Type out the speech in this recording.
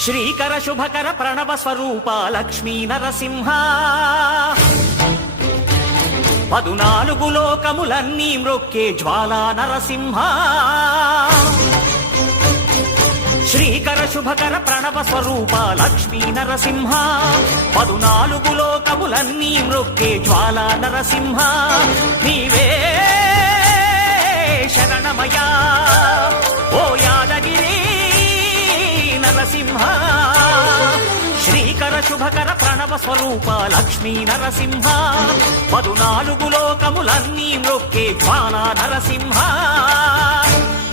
శ్రీకర శుభకర ప్రణవ స్వరూప లక్ష్మీ నరసింహ 14 లోకములన్నీ మ్రొక్కే జ్వాలా నరసింహ శ్రీకర శుభకర ప్రణవ స్వరూప లక్ష్మీ నరసింహ 14 లోకములన్నీ మ్రొక్కే జ్వాలా నరసింహ నీవే శరణమయా ఓ యాదగిరి నరసింహ శ్రీకర శుభకర ప్రణవ స్వరూప లక్ష్మీ నరసింహ 14 లోకములన్నీ మ్రొక్కే జ్వాలా నరసింహ